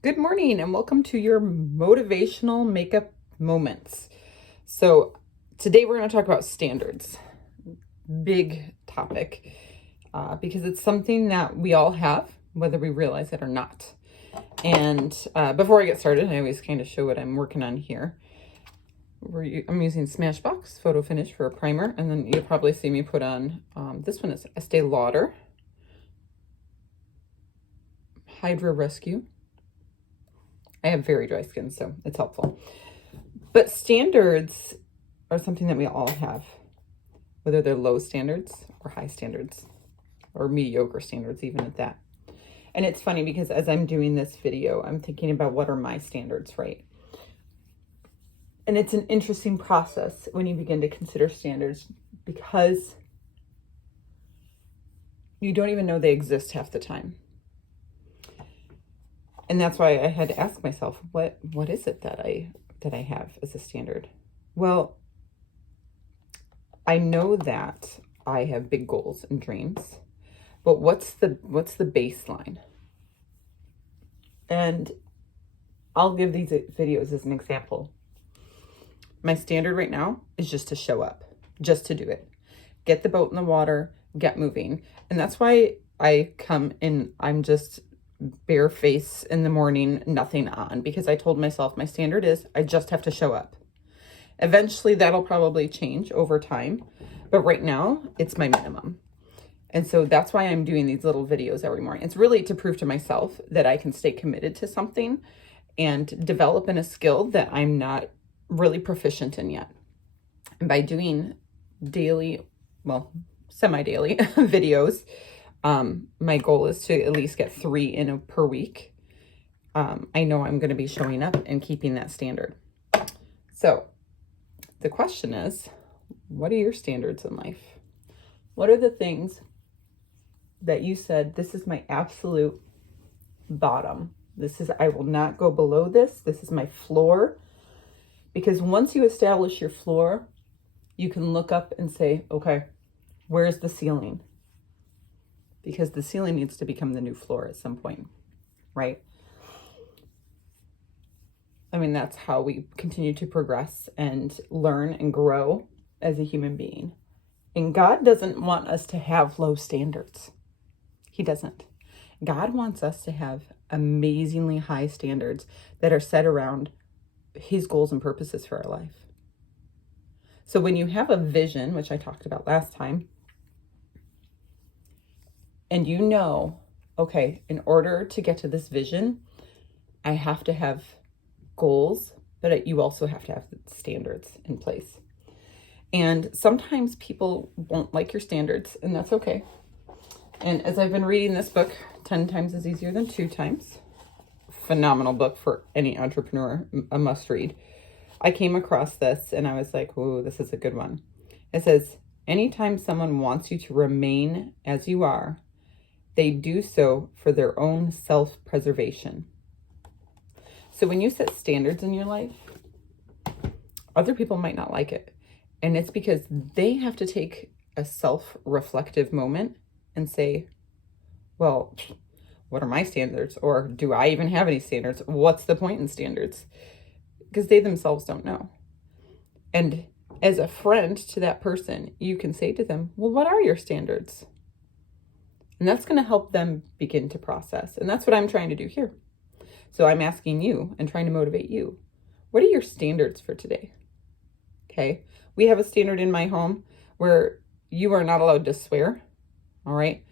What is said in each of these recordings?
Good morning and welcome to your motivational makeup moments. So, today we're going to talk about standards. Big topic because it's something that we all have, whether we realize it or not. And before I get started, I always kind of show what I'm working on here. I'm using Smashbox Photo Finish for a primer, and then you'll probably see me put on this one is Estee Lauder Hydra Rescue. I have very dry skin, so it's helpful. But standards are something that we all have, whether they're low standards or high standards or mediocre standards, even at that. And it's funny because as I'm doing this video, I'm thinking about what are my standards, right? And it's an interesting process when you begin to consider standards because you don't even know they exist half the time. And that's why I had to ask myself, what is it that I have as a standard? Well, I know that I have big goals and dreams, but what's the baseline? And I'll give these videos as an example. My standard right now is just to show up, just to do it. Get the boat in the water, get moving. And that's why I come in, I'm just bare face in the morning, nothing on, because I told myself my standard is I just have to show up. Eventually that'll probably change over time, but right now it's my minimum. And so that's why I'm doing these little videos every morning. It's really to prove to myself that I can stay committed to something and develop in a skill that I'm not really proficient in yet. And by doing daily, well, semi-daily videos, my goal is to at least get 3 in per week. I know I'm going to be showing up and keeping that standard. So the question is, what are your standards in life? What are the things that you said, this is my absolute bottom? I will not go below this. This is my floor. Because once you establish your floor, you can look up and say, okay, where's the ceiling? Because the ceiling needs to become the new floor at some point, right? I mean, that's how we continue to progress and learn and grow as a human being. And God doesn't want us to have low standards. He doesn't. God wants us to have amazingly high standards that are set around his goals and purposes for our life. So when you have a vision, which I talked about last time, and you know, okay, in order to get to this vision, I have to have goals, but you also have to have standards in place. And sometimes people won't like your standards, and that's okay. And as I've been reading this book, 10 times is easier than 2 times. Phenomenal book for any entrepreneur, a must read. I came across this and I was like, oh, this is a good one. It says, anytime someone wants you to remain as you are, they do so for their own self-preservation. So when you set standards in your life, other people might not like it. And it's because they have to take a self-reflective moment and say, well, what are my standards? Or do I even have any standards? What's the point in standards? Because they themselves don't know. And as a friend to that person, you can say to them, well, what are your standards? And that's going to help them begin to process. And that's what I'm trying to do here. So I'm asking you and trying to motivate you. What are your standards for today? Okay. We have a standard in my home where you are not allowed to swear. All right.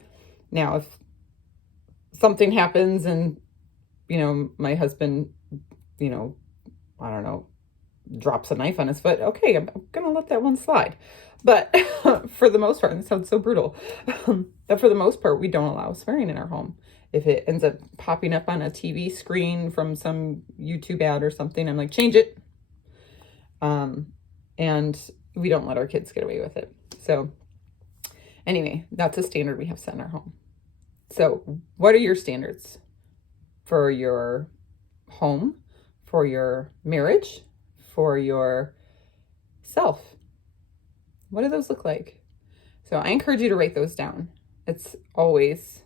Now, if something happens and, my husband, I don't know, drops a knife on his foot, okay, I'm going to let that one slide. But for the most part, and it sounds so brutal, but for the most part, we don't allow swearing in our home. If it ends up popping up on a TV screen from some YouTube ad or something, I'm like, change it. And we don't let our kids get away with it. So anyway, that's a standard we have set in our home. So what are your standards for your home, for your marriage, for your self? What do those look like? So I encourage you to write those down. It's always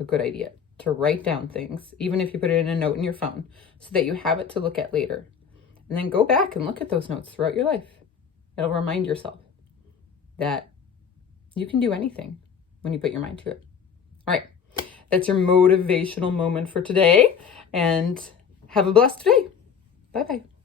a good idea. to write down things, even if you put it in a note in your phone, so that you have it to look at later. And then go back and look at those notes throughout your life. It'll remind yourself that you can do anything when you put your mind to it. All right, that's your motivational moment for today, and have a blessed day. Bye-bye.